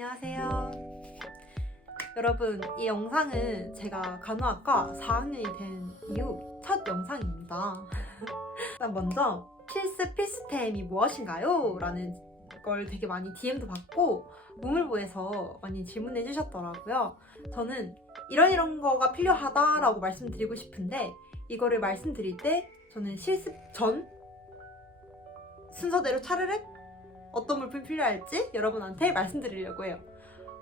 안녕하세요. 여러분, 이 영상은 제가 간호학과 4학년이 된 이후 첫 영상입니다. 일단 먼저 실습 필수템이 무엇인가요? 라는 걸 되게 많이 DM도 받고 무물부에서 많이 질문해 주셨더라고요. 저는 이런 거가 필요하다라고 말씀드리고 싶은데 이거를 말씀드릴 때 저는 실습 전 순서대로 차르륵 어떤 물품이 필요할지 여러분한테 말씀드리려고 해요.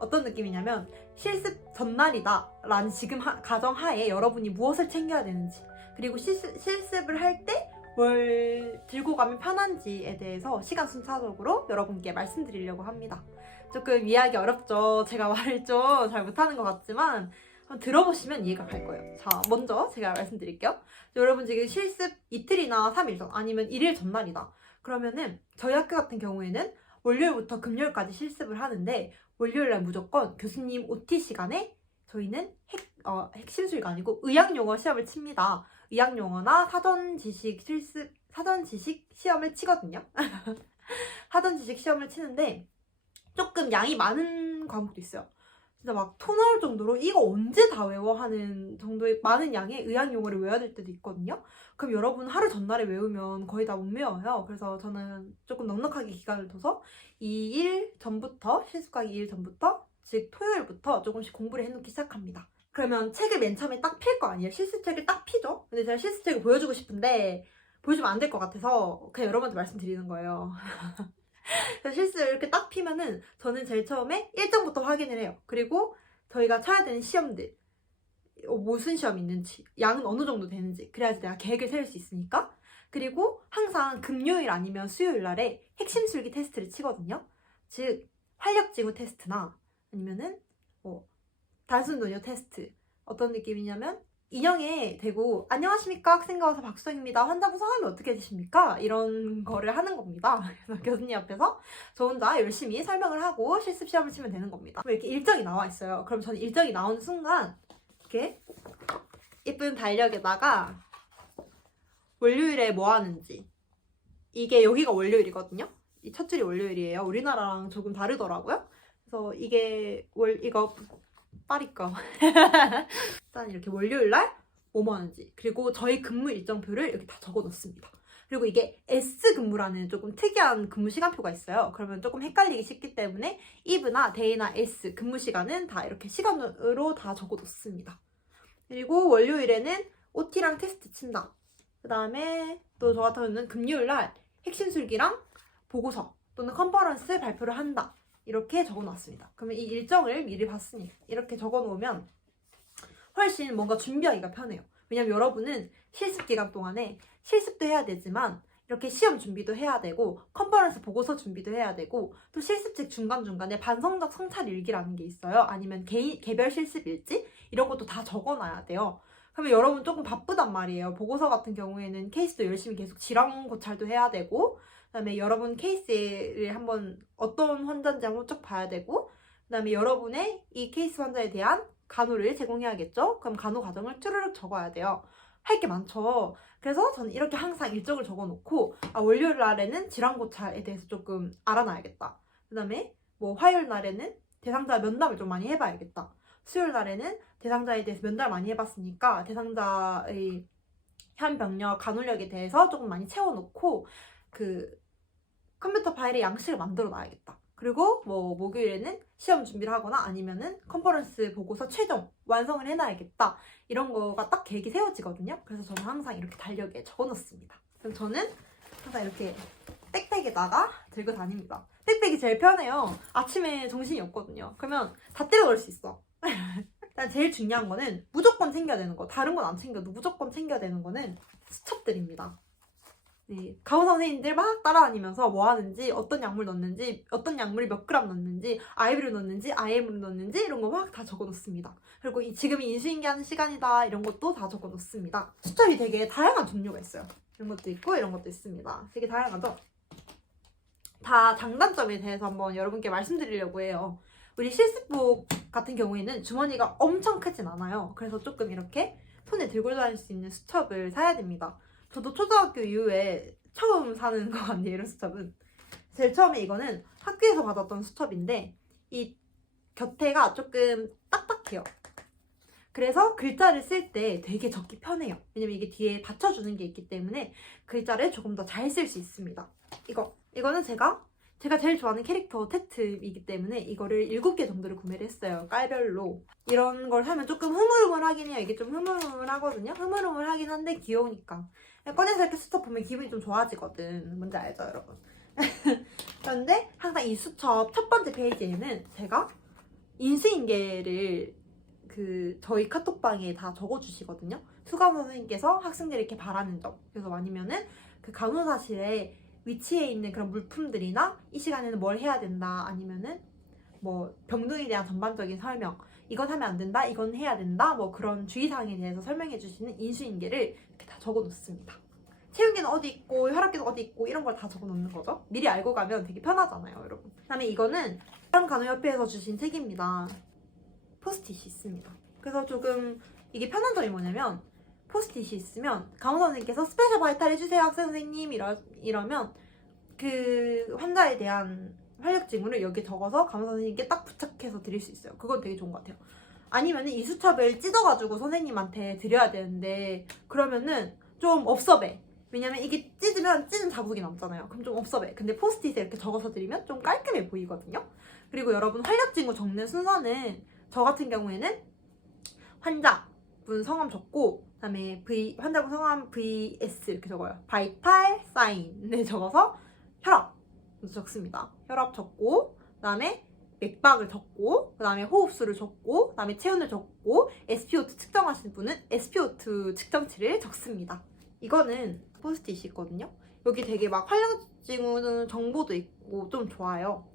어떤 느낌이냐면 실습 전날이다 라는 지금 가정하에 여러분이 무엇을 챙겨야 되는지, 그리고 실습을 할 때 뭘 들고 가면 편한지에 대해서 시간 순차적으로 여러분께 말씀드리려고 합니다. 조금 이해하기 어렵죠? 제가 말을 좀 잘 못하는 것 같지만 한번 들어보시면 이해가 갈 거예요. 자, 먼저 제가 말씀드릴게요. 여러분 지금 실습 이틀이나 3일 전 아니면 1일 전날이다. 그러면은 저희 학교 같은 경우에는 월요일부터 금요일까지 실습을 하는데 월요일날 무조건 교수님 OT 시간에 저희는 핵심술가 아니고 의학용어 시험을 칩니다. 의학용어나 사전지식 시험을 치거든요. 사전지식 시험을 치는데 조금 양이 많은 과목도 있어요. 진짜 막 토 나올 정도로 이거 언제 다 외워 하는 정도의 많은 양의 의학 용어를 외워야 될 때도 있거든요. 그럼 여러분 하루 전날에 외우면 거의 다 못 외워요. 그래서 저는 조금 넉넉하게 기간을 둬서 2일 전부터, 실습 가기 2일 전부터, 즉 토요일부터 조금씩 공부를 해놓기 시작합니다. 그러면 책을 맨 처음에 딱 필 거 아니에요? 실습책을 딱 피죠? 근데 제가 실습책을 보여주고 싶은데 보여주면 안 될 것 같아서 그냥 여러분한테 말씀드리는 거예요. 실습을 이렇게 딱 피면은 저는 제일 처음에 일정부터 확인을 해요. 그리고 저희가 쳐야 되는 시험들, 무슨 시험이 있는지, 양은 어느 정도 되는지, 그래야지 내가 계획을 세울 수 있으니까. 그리고 항상 금요일 아니면 수요일 날에 핵심 술기 테스트를 치거든요. 즉 활력지구 테스트나 아니면은 단순 논요 테스트. 어떤 느낌이냐면 인형에 대고 안녕하십니까 학생과 와서 박수입니다. 환자분 성함이 어떻게 되십니까? 이런 거를 하는 겁니다. 그래서 교수님 앞에서 저 혼자 열심히 설명을 하고 실습 시험을 치면 되는 겁니다. 이렇게 일정이 나와 있어요. 그럼 저는 일정이 나오는 순간 이렇게 예쁜 달력에다가 월요일에 뭐 하는지, 이게 여기가 월요일이거든요. 이 첫 줄이 월요일이에요. 우리나라랑 조금 다르더라고요. 그래서 이게 이거 파리 거. 일단 이렇게 월요일날 뭐뭐 하는지, 그리고 저희 근무 일정표를 이렇게 다 적어 놓습니다. 그리고 이게 S 근무라는 조금 특이한 근무 시간표가 있어요. 그러면 조금 헷갈리기 쉽기 때문에 eve나 day나 S 근무 시간은 다 이렇게 시간으로 다 적어 놓습니다. 그리고 월요일에는 OT랑 테스트 친다. 그 다음에 또 저 같은 경우는 금요일날 핵심 술기랑 보고서 또는 컨퍼런스 발표를 한다. 이렇게 적어놨습니다. 그러면 이 일정을 미리 봤으니까 이렇게 적어놓으면 훨씬 뭔가 준비하기가 편해요. 왜냐면 여러분은 실습 기간 동안에 실습도 해야 되지만 이렇게 시험 준비도 해야 되고 컨퍼런스 보고서 준비도 해야 되고 또 실습책 중간중간에 반성적 성찰 일기라는 게 있어요. 아니면 개별 실습 일지 이런 것도 다 적어놔야 돼요. 그러면 여러분 조금 바쁘단 말이에요. 보고서 같은 경우에는 케이스도 열심히 계속 질환 고찰도 해야 되고, 그다음에 여러분 케이스를 한번 어떤 환자인지 한번 쭉 봐야 되고, 그다음에 여러분의 이 케이스 환자에 대한 간호를 제공해야겠죠? 그럼 간호 과정을 쭈르륵 적어야 돼요. 할 게 많죠. 그래서 저는 이렇게 항상 일정을 적어놓고 월요일 날에는 질환 고찰에 대해서 조금 알아놔야겠다. 그다음에 화요일 날에는 대상자 면담을 좀 많이 해봐야겠다. 수요일 날에는 대상자에 대해서 면담을 많이 해봤으니까 대상자의 현병력, 간호력에 대해서 조금 많이 채워놓고 그 컴퓨터 파일에 양식을 만들어 놔야겠다. 그리고 목요일에는 시험 준비를 하거나 아니면은 컨퍼런스 보고서 최종 완성을 해놔야겠다. 이런 거가 딱 계획이 세워지거든요. 그래서 저는 항상 이렇게 달력에 적어놓습니다. 그럼 저는 항상 이렇게 백팩에다가 들고 다닙니다. 백팩이 제일 편해요. 아침에 정신이 없거든요. 그러면 다 때려 넣을 수 있어. 일단 제일 중요한 거는 무조건 챙겨야 되는 거, 다른 건 안 챙겨도 무조건 챙겨야 되는 거는 수첩들입니다. 네, 간호 선생님들 막 따라다니면서 뭐 하는지, 어떤 약물 넣는지, 어떤 약물이 몇 그램 넣는지, IV로 넣는지, IM으로 넣는지 이런 거 막 다 적어놓습니다. 그리고 지금이 인수인계 하는 시간이다 이런 것도 다 적어놓습니다. 수첩이 되게 다양한 종류가 있어요. 이런 것도 있고 이런 것도 있습니다. 되게 다양하죠? 다 장단점에 대해서 한번 여러분께 말씀드리려고 해요. 우리 실습복 같은 경우에는 주머니가 엄청 크진 않아요. 그래서 조금 이렇게 손에 들고 다닐 수 있는 수첩을 사야 됩니다. 저도 초등학교 이후에 처음 사는 거 같네요, 이런 수첩은. 제일 처음에 이거는 학교에서 받았던 수첩인데 이 곁에가 조금 딱딱해요. 그래서 글자를 쓸 때 되게 적기 편해요. 왜냐면 이게 뒤에 받쳐주는 게 있기 때문에 글자를 조금 더 잘 쓸 수 있습니다. 이거는 제가 제일 좋아하는 캐릭터 테트이기 때문에 이거를 7개 정도를 구매를 했어요. 깔별로. 이런 걸 사면 조금 흐물흐물하긴 해요. 이게 좀 흐물흐물하거든요. 흐물흐물하긴 한데 귀여우니까. 꺼내서 이렇게 수첩 보면 기분이 좀 좋아지거든. 뭔지 알죠, 여러분? 그런데 항상 이 수첩 첫 번째 페이지에는 제가 인수인계를 저희 카톡방에 다 적어주시거든요. 수강 선생님께서 학생들이 이렇게 바라는 점. 그래서 아니면은 그 간호사실에 위치해 있는 그런 물품들이나 이 시간에는 뭘 해야 된다. 아니면은 뭐 병동에 대한 전반적인 설명. 이건 하면 안 된다. 이건 해야 된다. 뭐 그런 주의사항에 대해서 설명해 주시는 인수인계를 이렇게 다 적어 놓습니다. 체육계는 어디 있고 혈압계는 어디 있고 이런 걸 다 적어 놓는 거죠. 미리 알고 가면 되게 편하잖아요, 여러분. 그다음에 이거는 간호협회에서 주신 책입니다. 포스트잇이 있습니다. 그래서 조금 이게 편한 점이 뭐냐면 포스트잇이 있으면 간호사 선생님께서 스페셜 바이탈 해주세요 학생 선생님 이러면 그 환자에 대한 활력 징후를 여기에 적어서 간호사 선생님께 딱 부착해서 드릴 수 있어요. 그건 되게 좋은 것 같아요. 아니면은 이 수첩을 찢어가지고 선생님한테 드려야 되는데 그러면은 좀 없어배. 왜냐면 이게 찢으면 찢은 자국이 남잖아요. 그럼 좀 없어배. 근데 포스트잇에 이렇게 적어서 드리면 좀 깔끔해 보이거든요. 그리고 여러분 활력 징후 적는 순서는 저 같은 경우에는 환자분 성함 적고 그다음에 환자분 성함 VS 이렇게 적어요. 바이탈 사인을 적어서 혈압 적습니다. 혈압 적고 그다음에 맥박을 적고 그다음에 호흡수를 적고 그다음에 체온을 적고 SpO2 측정하신 분은 SpO2 측정치를 적습니다. 이거는 포스트잇이 있거든요. 여기 되게 막 활력징후 정보도 있고 좀 좋아요.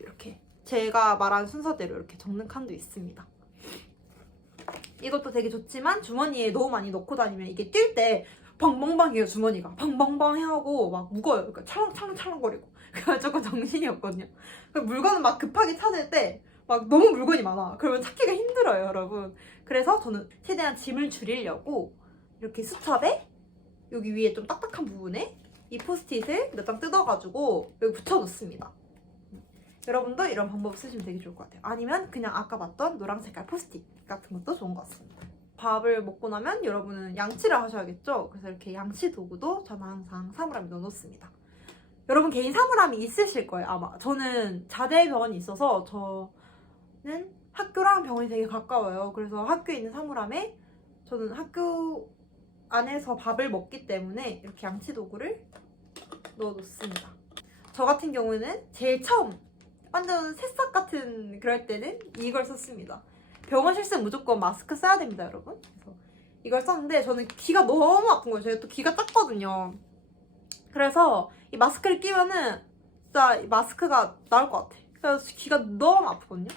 이렇게 제가 말한 순서대로 이렇게 적는 칸도 있습니다. 이것도 되게 좋지만 주머니에 너무 많이 넣고 다니면 이게 뛸 때 벙벙벙해요. 주머니가 벙벙벙 하고 막 무거워요. 그러니까 찰랑찰랑거리고 그래서 조금 정신이 없거든요. 물건을 막 급하게 찾을 때 막 너무 물건이 많아. 그러면 찾기가 힘들어요, 여러분. 그래서 저는 최대한 짐을 줄이려고 이렇게 수첩에 여기 위에 좀 딱딱한 부분에 이 포스트잇을 몇 장 뜯어가지고 여기 붙여놓습니다. 여러분도 이런 방법 쓰시면 되게 좋을 것 같아요. 아니면 그냥 아까 봤던 노란 색깔 포스트잇 같은 것도 좋은 것 같습니다. 밥을 먹고 나면 여러분은 양치를 하셔야겠죠? 그래서 이렇게 양치 도구도 저는 항상 사물함에 넣어놓습니다. 여러분 개인 사물함이 있으실 거예요, 아마. 저는 자대병원이 있어서 저는 학교랑 병원이 되게 가까워요. 그래서 학교에 있는 사물함에 저는 학교 안에서 밥을 먹기 때문에 이렇게 양치 도구를 넣어놓습니다. 저 같은 경우는 제일 처음 완전 새싹 같은 그럴 때는 이걸 썼습니다. 병원 실습 무조건 마스크 써야 됩니다, 여러분. 그래서 이걸 썼는데 저는 귀가 너무 아픈 거예요. 제가 또 귀가 작거든요. 그래서 이 마스크를 끼면은 진짜 이 마스크가 나올 것 같아. 그래서 귀가 너무 아프거든요.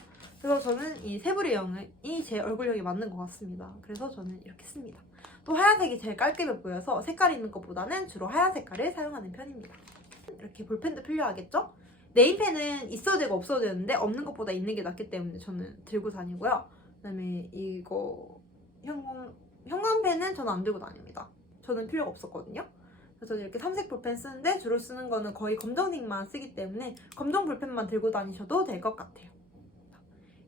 그래서 저는 이 세부리형이 제 얼굴형에 맞는 것 같습니다. 그래서 저는 이렇게 씁니다. 또 하얀색이 제일 깔끔해 보여서 색깔 있는 것보다는 주로 하얀 색깔을 사용하는 편입니다. 이렇게 볼펜도 필요하겠죠? 네임펜은 있어도 되고 없어도 되는데 없는 것보다 있는 게 낫기 때문에 저는 들고 다니고요. 그다음에 이거 형광펜은 저는 안 들고 다닙니다. 저는 필요가 없었거든요. 그래서 저는 이렇게 삼색 볼펜 쓰는데 주로 쓰는 거는 거의 검정색만 쓰기 때문에 검정 볼펜만 들고 다니셔도 될 것 같아요.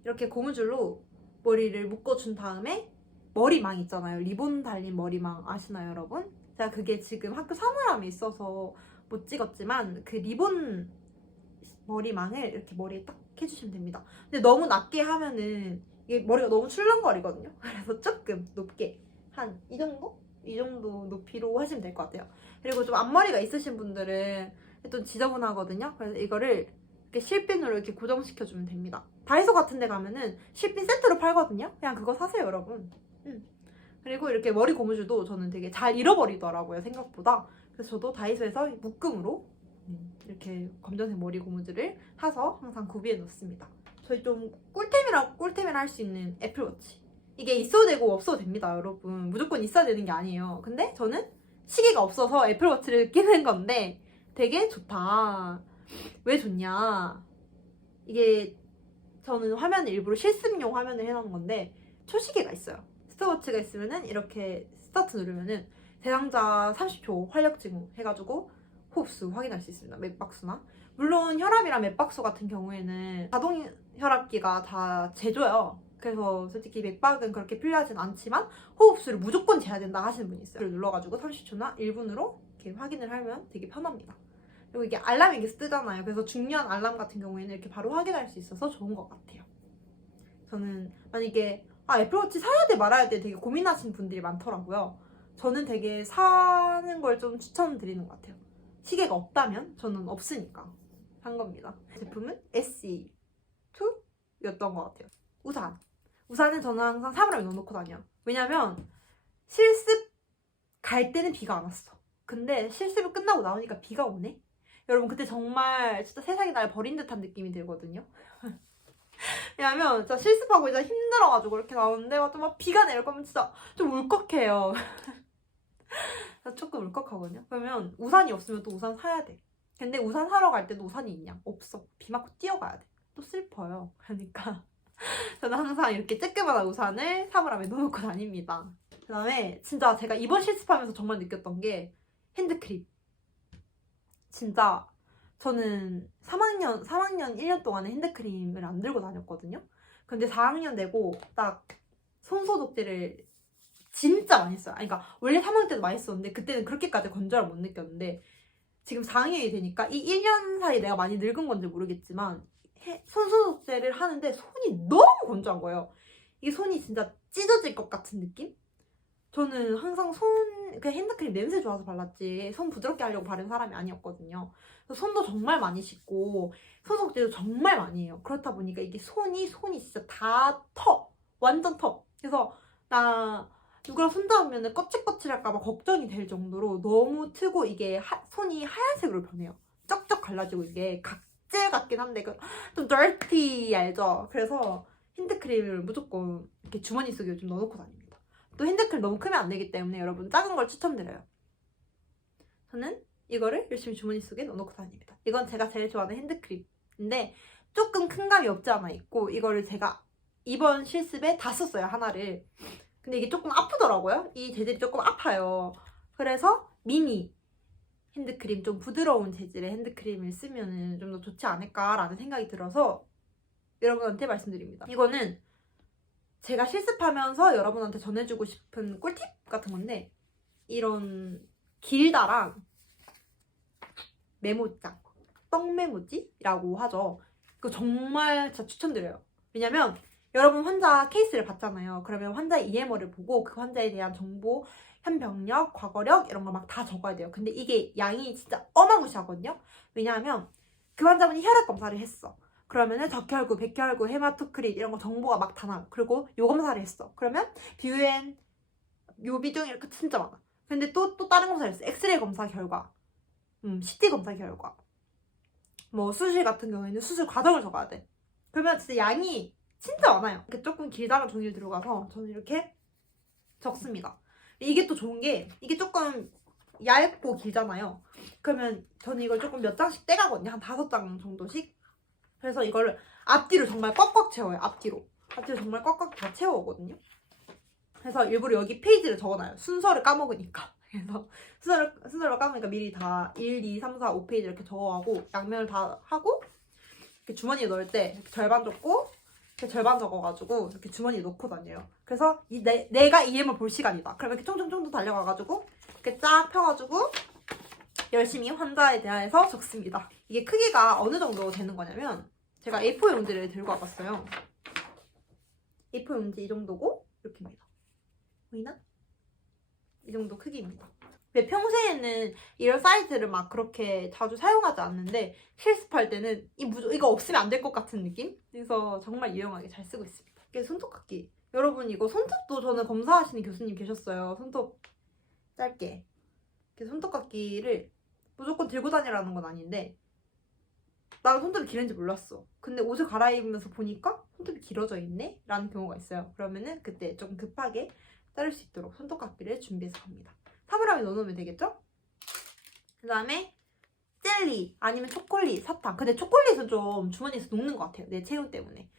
이렇게 고무줄로 머리를 묶어준 다음에 머리망 있잖아요. 리본 달린 머리망 아시나요, 여러분? 제가 그게 지금 학교 사물함에 있어서 못 찍었지만 그 리본 머리망을 이렇게 머리에 딱 해주시면 됩니다. 근데 너무 낮게 하면은 이게 머리가 너무 출렁거리거든요. 그래서 조금 높게 한 이 정도? 이 정도 높이로 하시면 될 것 같아요. 그리고 좀 앞머리가 있으신 분들은 좀 지저분하거든요. 그래서 이거를 이렇게 실핀으로 이렇게 고정시켜주면 됩니다. 다이소 같은 데 가면은 실핀 세트로 팔거든요. 그냥 그거 사세요, 여러분. 그리고 이렇게 머리 고무줄도 저는 되게 잘 잃어버리더라고요, 생각보다. 그래서 저도 다이소에서 묶음으로 이렇게 검정색 머리 고무줄을 사서 항상 구비해 놓습니다. 저희 좀 꿀템이라 할 수 있는 애플워치. 이게 있어도 되고 없어도 됩니다, 여러분. 무조건 있어야 되는 게 아니에요. 근데 저는 시계가 없어서 애플워치를 끼는 건데 되게 좋다. 왜 좋냐? 이게 저는 화면을 일부러 실습용 화면을 해놓은 건데 초시계가 있어요. 스톱워치가 있으면은 이렇게 스타트 누르면은 대상자 30초 활력 징후 해가지고 호흡수 확인할 수 있습니다. 맥박수나. 물론 혈압이랑 맥박수 같은 경우에는 자동 혈압기가 다 재줘요. 그래서 솔직히 맥박은 그렇게 필요하진 않지만 호흡수를 무조건 재야 된다 하시는 분이 있어요. 눌러가지고 30초나 1분으로 이렇게 확인을 하면 되게 편합니다. 그리고 이게 알람이 이렇게 뜨잖아요. 그래서 중요한 알람 같은 경우에는 이렇게 바로 확인할 수 있어서 좋은 것 같아요. 저는 만약에 애플워치 사야 돼 말아야 돼 되게 고민하시는 분들이 많더라고요. 저는 되게 사는 걸 좀 추천드리는 것 같아요. 시계가 없다면 저는 없으니까 산 겁니다. 제품은 SE2였던 것 같아요. 우산은 저는 항상 사물함에 넣어놓고 다녀요. 왜냐면 실습 갈 때는 비가 안 왔어. 근데 실습을 끝나고 나오니까 비가 오네? 여러분 그때 정말 진짜 세상이 날 버린 듯한 느낌이 들거든요. 왜냐면 진짜 실습하고 진짜 힘들어가지고 이렇게 나오는데 막 비가 내릴 거면 진짜 좀 울컥해요. 조금 울컥하거든요. 그러면 우산이 없으면 또 우산 사야 돼. 근데 우산 사러 갈 때도 우산이 있냐? 없어. 비 맞고 뛰어가야 돼. 또 슬퍼요. 그러니까 저는 항상 이렇게 쬐끄만한 우산을 사물함에 넣어놓고 다닙니다. 그 다음에 진짜 제가 이번 실습하면서 정말 느꼈던 게 핸드크림. 진짜 저는 3학년 1년 동안에 핸드크림을 안 들고 다녔거든요. 근데 4학년 되고 딱 손소독제를 진짜 많이 써요. 그러니까 원래 3학년 때도 많이 썼는데 그때는 그렇게까지 건조를 못 느꼈는데 지금 4학년이 되니까 이 1년 사이 내가 많이 늙은 건지 모르겠지만 손소독제를 하는데 손이 너무 건조한 거예요. 이게 손이 진짜 찢어질 것 같은 느낌? 저는 항상 그냥 핸드크림 냄새 좋아서 발랐지 손 부드럽게 하려고 바른 사람이 아니었거든요. 그래서 손도 정말 많이 씻고 손소독제도 정말 많이 해요. 그렇다 보니까 이게 손이 진짜 다 터! 완전 터! 그래서 나 누구랑 손잡으면 거칠거칠할까봐 걱정이 될 정도로 너무 트고 이게 손이 하얀색으로 변해요. 쩍쩍 갈라지고 이게 각질 같긴 한데 좀 dirty 알죠? 그래서 핸드크림을 무조건 이렇게 주머니 속에 좀 넣어놓고 다닙니다. 또 핸드크림 너무 크면 안 되기 때문에 여러분 작은 걸 추천드려요. 저는 이거를 열심히 주머니 속에 넣어놓고 다닙니다. 이건 제가 제일 좋아하는 핸드크림인데 조금 큰 감이 없지 않아 있고 이거를 제가 이번 실습에 다 썼어요, 하나를. 근데 이게 조금 아프더라고요. 이 재질이 조금 아파요. 그래서 미니 핸드크림, 좀 부드러운 재질의 핸드크림을 쓰면 좀 더 좋지 않을까라는 생각이 들어서 여러분한테 말씀드립니다. 이거는 제가 실습하면서 여러분한테 전해주고 싶은 꿀팁 같은 건데 이런 길다랑 메모장, 떡메모지라고 하죠. 그거 정말 진짜 추천드려요. 왜냐면 여러분 환자 케이스를 봤잖아요. 그러면 환자의 EMR을 보고 그 환자에 대한 정보, 현병력, 과거력 이런 거 막 다 적어야 돼요. 근데 이게 양이 진짜 어마무시하거든요. 왜냐하면 그 환자분이 혈액 검사를 했어. 그러면은 적혈구, 백혈구, 헤마토크릿 이런 거 정보가 막 다 나와. 그리고 요 검사를 했어. 그러면 뷰엔, 묘비중 이렇게 진짜 많아. 근데 또 다른 검사를 했어. 엑스레이 검사 결과, CT 검사 결과, 뭐 수술 같은 경우에는 수술 과정을 적어야 돼. 그러면 진짜 양이 진짜 많아요. 이렇게 조금 길다란 종이를 들어가서 저는 이렇게 적습니다. 이게 또 좋은 게 이게 조금 얇고 길잖아요. 그러면 저는 이걸 조금 몇 장씩 떼가거든요. 한 5장 정도씩. 그래서 이거를 앞뒤로 정말 꽉꽉 채워요. 앞뒤로 정말 꽉꽉 다 채워오거든요. 그래서 일부러 여기 페이지를 적어놔요. 순서를 까먹으니까. 그래서 순서를 까먹으니까 미리 다 1, 2, 3, 4, 5페이지 이렇게 적어가고 양면을 다 하고 이렇게 주머니에 넣을 때 이렇게 절반 적고 이렇게 절반 적어가지고 이렇게 주머니에 넣고 다녀요. 그래서 내가 EM을 볼 시간이다. 그러면 이렇게 총총총 달려가가지고 이렇게 쫙 펴가지고 열심히 환자에 대해서 적습니다. 이게 크기가 어느 정도 되는 거냐면 제가 A4 용지를 들고 와봤어요. A4 용지 이 정도고 이렇게입니다. 보이나? 이 정도 크기입니다. 평소에는 이런 사이즈를 막 그렇게 자주 사용하지 않는데 실습할 때는 이거 없으면 안 될 것 같은 느낌? 그래서 정말 유용하게 잘 쓰고 있습니다. 이게 손톱깎이. 여러분 이거 손톱도 저는 검사하시는 교수님 계셨어요. 손톱 짧게. 손톱깎이를 무조건 들고 다니라는 건 아닌데 나는 손톱이 길은지 몰랐어. 근데 옷을 갈아입으면서 보니까 손톱이 길어져 있네? 라는 경우가 있어요. 그러면은 그때 조금 급하게 자를 수 있도록 손톱깎이를 준비해서 갑니다. 사물함에 넣어놓으면 되겠죠? 그 다음에 젤리 아니면 초콜릿, 사탕. 근데 초콜릿은 좀 주머니에서 녹는 것 같아요. 내 체온 때문에.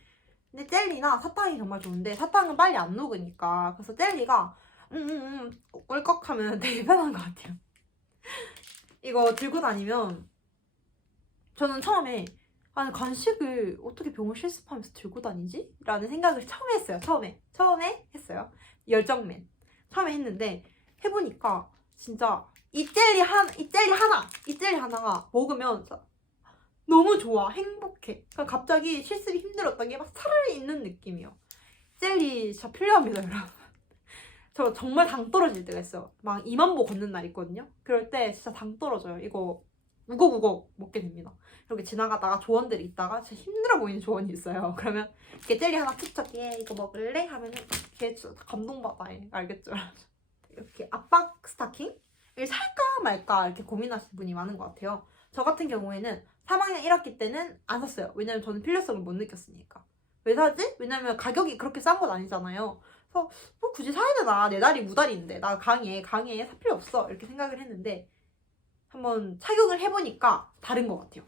근데 젤리나 사탕이 정말 좋은데 사탕은 빨리 안 녹으니까 그래서 젤리가 꿀꺽하면 되게 편한 것 같아요. 이거 들고 다니면 저는 처음에 아니 간식을 어떻게 병원 실습하면서 들고 다니지? 라는 생각을 처음에 했어요. 처음에 했어요. 열정맨 처음에 했는데 해보니까 진짜 이 젤리 하나가 먹으면 너무 좋아. 행복해. 그러니까 갑자기 실습이 힘들었던 게 막 살아있는 느낌이에요. 젤리 진짜 필요합니다, 여러분. 저 정말 당 떨어질 때가 있어요. 막 2만 보 걷는 날 있거든요. 그럴 때 진짜 당 떨어져요. 이거 우걱우걱 먹게 됩니다. 이렇게 지나가다가 조원들이 있다가 진짜 힘들어 보이는 조원이 있어요. 그러면 이렇게 젤리 하나 툭툭 얘 이거 먹을래? 하면은 걔 진짜 감동받아. 알겠죠? 이렇게 압박 스타킹? 이걸 살까 말까 이렇게 고민하시는 분이 많은 것 같아요. 저 같은 경우에는 3학년 1학기 때는 안 샀어요. 왜냐면 저는 필요성을 못 느꼈으니까. 왜 사지? 왜냐면 가격이 그렇게 싼 건 아니잖아요. 그래서 뭐 굳이 사야 되나? 내 다리 무다리인데 나 강해 살 필요 없어 이렇게 생각을 했는데 한번 착용을 해보니까 다른 것 같아요.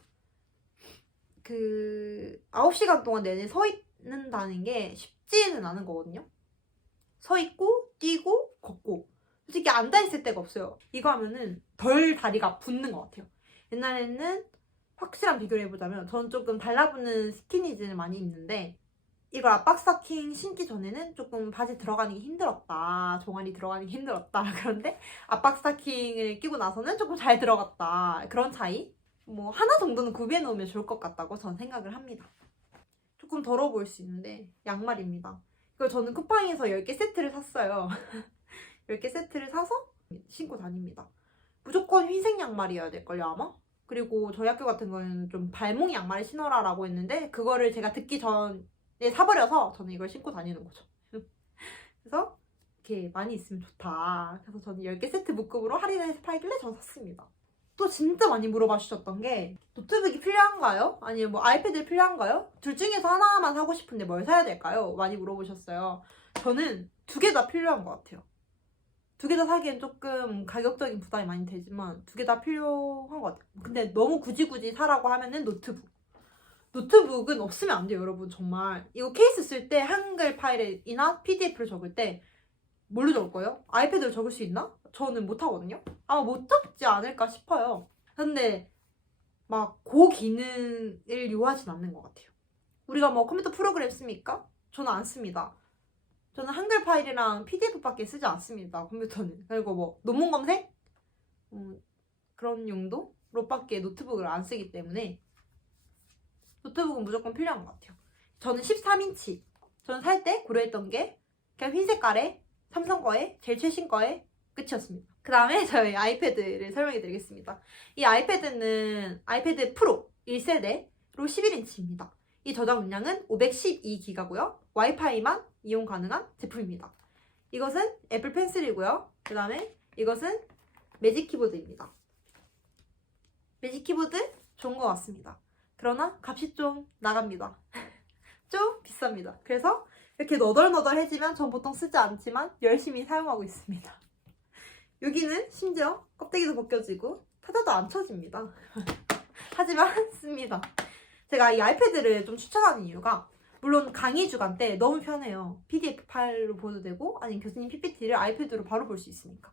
9시간 동안 내내 서 있는다는 게 쉽지는 않은 거거든요. 서 있고 뛰고 걷고 솔직히 앉아있을 데가 없어요. 이거 하면은 덜 다리가 붓는 것 같아요. 옛날에는 확실한 비교를 해보자면 저는 조금 달라붙는 스키니진을 많이 입는데 이걸 압박 스타킹 신기 전에는 조금 바지 들어가는 게 힘들었다. 종아리 들어가는 게 힘들었다. 그런데 압박 스타킹을 끼고 나서는 조금 잘 들어갔다. 그런 차이? 뭐 하나 정도는 구비해 놓으면 좋을 것 같다고 저는 생각을 합니다. 조금 더러워 보일 수 있는데 양말입니다. 이걸 저는 쿠팡에서 10개 세트를 샀어요. 10개 세트를 사서 신고 다닙니다. 무조건 흰색 양말이어야 될걸요 아마? 그리고 저희 학교 같은 거는 좀 발목 양말을 신어라라고 했는데 그거를 제가 듣기 전에 사버려서 저는 이걸 신고 다니는 거죠. 그래서 이렇게 많이 있으면 좋다. 그래서 저는 10개 세트 묶음으로 할인해서 팔길래 저 샀습니다. 또 진짜 많이 물어봐 주셨던 게 노트북이 필요한가요? 아니면 뭐 아이패드 필요한가요? 둘 중에서 하나만 사고 싶은데 뭘 사야 될까요? 많이 물어보셨어요. 저는 2개 다 필요한 것 같아요. 2개 다 사기엔 조금 가격적인 부담이 많이 되지만 2개 다 필요한 것 같아요. 근데 너무 굳이 사라고 하면은 노트북은 없으면 안 돼요, 여러분. 정말 이거 케이스 쓸 때 한글 파일이나 PDF를 적을 때 뭘로 적을 거예요? 아이패드로 적을 수 있나? 저는 못하거든요. 아마 못 적지 않을까 싶어요. 근데 막 고기능을 요하진 않는 것 같아요. 우리가 뭐 컴퓨터 프로그램 씁니까? 저는 안 씁니다. 저는 한글 파일이랑 PDF밖에 쓰지 않습니다. 컴퓨터는. 그리고 뭐 논문 검색? 그런 용도로밖에 노트북을 안 쓰기 때문에 노트북은 무조건 필요한 것 같아요. 저는 13인치. 저는 살 때 고려했던 게 그냥 흰 색깔에 삼성 거에 제일 최신 거에 끝이었습니다. 그 다음에 저희 아이패드를 설명해 드리겠습니다. 이 아이패드는 아이패드 프로 1세대로 11인치입니다. 이 저장 용량은 512기가고요. 와이파이만 이용 가능한 제품입니다. 이것은 애플 펜슬이고요. 그 다음에 이것은 매직 키보드입니다. 매직 키보드 좋은 것 같습니다. 그러나 값이 좀 나갑니다. 좀 비쌉니다. 그래서 이렇게 너덜너덜해지면 전 보통 쓰지 않지만 열심히 사용하고 있습니다. 여기는 심지어 껍데기도 벗겨지고 타자도 안 쳐집니다. 하지만 씁니다. 제가 이 아이패드를 좀 추천하는 이유가 물론 강의 주간 때 너무 편해요. PDF 파일로 보도 되고 아니면 교수님 PPT를 아이패드로 바로 볼 수 있으니까.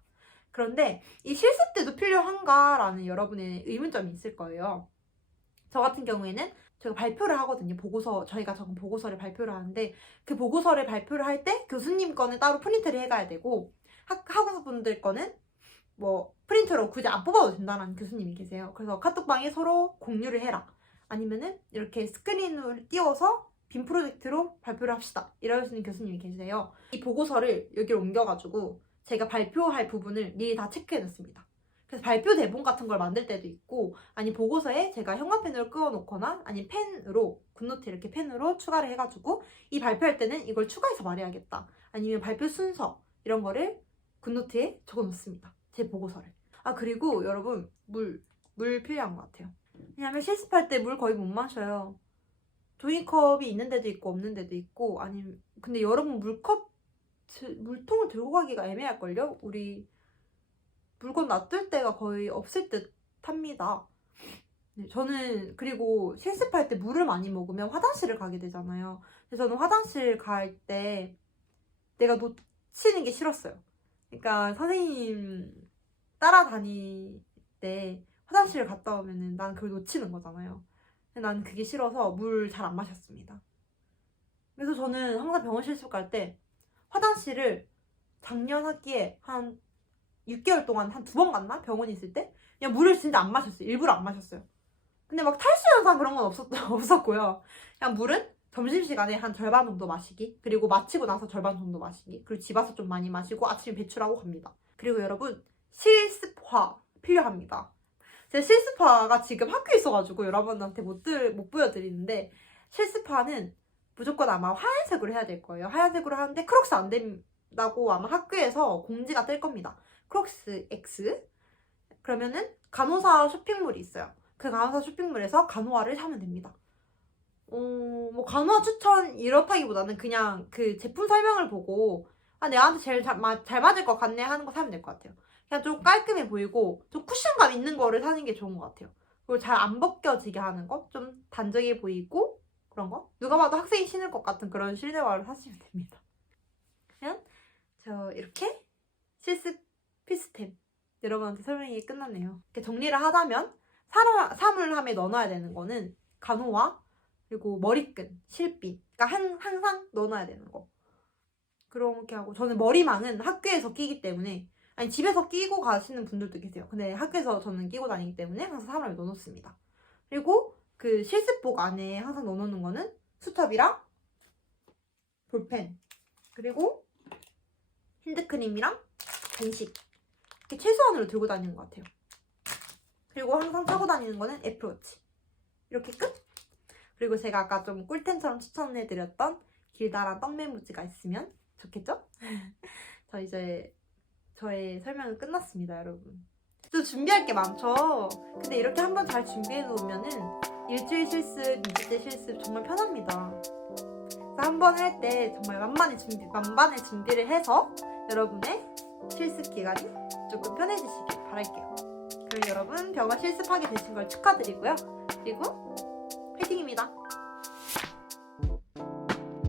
그런데 이 실습 때도 필요한가라는 여러분의 의문점이 있을 거예요. 저 같은 경우에는 제가 발표를 하거든요. 저희가 적은 보고서를 발표를 하는데 그 보고서를 발표를 할 때 교수님 거는 따로 프린트를 해가야 되고 학우분들 거는 뭐 프린터로 굳이 안 뽑아도 된다는 교수님이 계세요. 그래서 카톡방에 서로 공유를 해라. 아니면은 이렇게 스크린을 띄워서 빔 프로젝트로 발표를 합시다. 이러시는 교수님이 계세요. 이 보고서를 여기로 옮겨가지고 제가 발표할 부분을 미리 다 체크해놨습니다. 그래서 발표 대본 같은 걸 만들 때도 있고 아니 보고서에 제가 형광펜으로 끄어놓거나 아니 펜으로 굿노트 이렇게 펜으로 추가를 해가지고 이 발표할 때는 이걸 추가해서 말해야겠다. 아니면 발표 순서 이런 거를 굿노트에 적어놓습니다. 제 보고서를. 아 그리고 여러분 물 필요한 것 같아요. 왜냐면 실습할 때 물 거의 못 마셔요. 종이컵이 있는 데도 있고 없는 데도 있고 아니면 근데 여러분 물통을 들고 가기가 애매할걸요? 우리 물건 놔둘 데가 거의 없을 듯 합니다. 네, 저는 그리고 실습할 때 물을 많이 먹으면 화장실을 가게 되잖아요. 그래서 저는 화장실 갈 때 내가 놓치는 게 싫었어요. 그러니까 선생님 따라다닐 때 화장실을 갔다 오면은 난 그걸 놓치는 거잖아요. 근데 난 그게 싫어서 물 잘 안 마셨습니다. 그래서 저는 항상 병원 실습 갈 때 화장실을 작년 학기에 한 6개월 동안 한 2번 갔나? 병원 있을 때? 그냥 물을 진짜 안 마셨어요. 일부러 안 마셨어요. 근데 막 탈수 현상 그런 건 없었고요. 그냥 물은 점심시간에 한 절반 정도 마시기, 그리고 마치고 나서 절반 정도 마시기, 그리고 집 와서 좀 많이 마시고 아침에 배출하고 갑니다. 그리고 여러분, 실습화 필요합니다. 제 실습화가 지금 학교에 있어가지고 여러분한테 못 보여드리는데, 실습화는 무조건 아마 하얀색으로 해야 될 거예요. 하얀색으로 하는데 크록스 안 된다고 아마 학교에서 공지가 뜰 겁니다. 크록스 X. 그러면은 간호사 쇼핑몰이 있어요. 그 간호사 쇼핑몰에서 간호화를 사면 됩니다. 뭐 간호화 추천 이렇다기보다는 그냥 그 제품 설명을 보고 내한테 제일 잘 맞을 것 같네 하는 거 사면 될 것 같아요. 그냥 좀 깔끔해 보이고 좀 쿠션감 있는 거를 사는 게 좋은 것 같아요. 그리고 잘 안 벗겨지게 하는 거, 좀 단정해 보이고 그런 거. 누가 봐도 학생이 신을 것 같은 그런 실내화를 사시면 됩니다. 그러면 저 이렇게 실습 필수템 여러분한테 설명이 끝났네요. 이렇게 정리를 하자면 사물함에 넣어놔야 되는 거는 간호화, 그리고 머리끈, 실핀. 그러니까 항상 넣어놔야 되는 거. 그렇게 하고 저는 머리망은 학교에서 끼기 때문에, 아니 집에서 끼고 가시는 분들도 계세요. 근데 학교에서 저는 끼고 다니기 때문에 항상 사물함에 넣어놓습니다. 그리고 그 실습복 안에 항상 넣어놓는 거는 수첩이랑 볼펜, 그리고 핸드크림이랑 간식. 이렇게 최소한으로 들고 다니는 것 같아요. 그리고 항상 차고 다니는 거는 애플워치. 이렇게 끝! 그리고 제가 아까 좀 꿀템처럼 추천해드렸던 길다란 떡메모지가 있으면 좋겠죠? 저 이제 저의 설명은 끝났습니다, 여러분. 또 준비할 게 많죠? 근데 이렇게 한번 잘 준비해놓으면은 일주일 실습, 2주째 실습 정말 편합니다. 그래서 한 번 할 때 정말 만반의 준비를 해서 여러분의 실습 기간이 조금 편해지시길 바랄게요. 그럼 여러분 병원 실습하게 되신 걸 축하드리고요. 그리고 화이팅입니다.